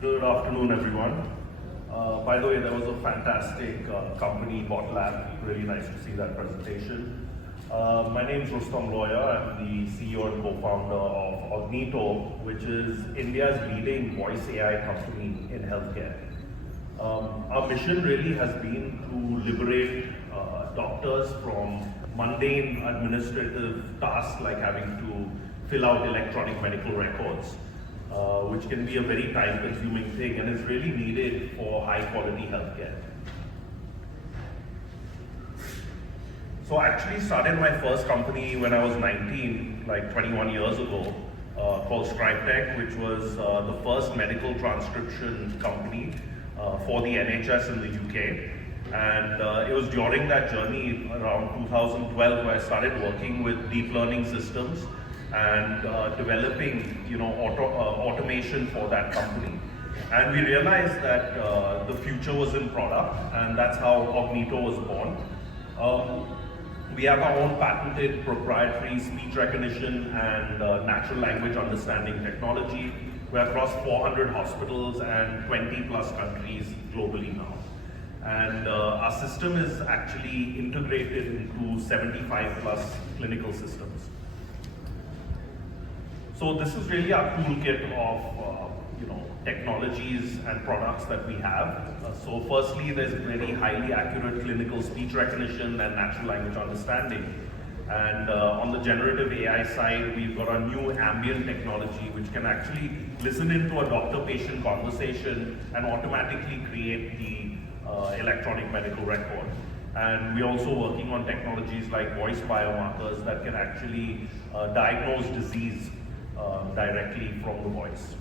Good afternoon, everyone. By the way, that was a fantastic company, BotLab. Really nice to see that presentation. My name is Rustam Lawyer. I'm the CEO and co-founder of Ognito, which is India's leading voice AI company in healthcare. Our mission really has been to liberate doctors from mundane administrative tasks like having to fill out electronic medical records. Which can be a very time-consuming thing and is really needed for high-quality healthcare. So I actually started my first company when I was 19, like 21 years ago, called ScribeTech, which was the first medical transcription company for the NHS in the UK. And it was during that journey around 2012 where I started working with deep learning systems and developing, automation for that company. And we realized that the future was in product, and that's how Ognito was born. We have our own patented proprietary speech recognition and natural language understanding technology. We're across 400 hospitals and 20 plus countries globally now. And our system is actually integrated into 75 plus clinical systems. So this is really our toolkit of technologies and products that we have. So firstly, there's very highly accurate clinical speech recognition and natural language understanding. And on the generative AI side, we've got a new ambient technology which can actually listen into a doctor-patient conversation and automatically create the electronic medical record. And we're also working on technologies like voice biomarkers that can actually diagnose disease directly from the voice.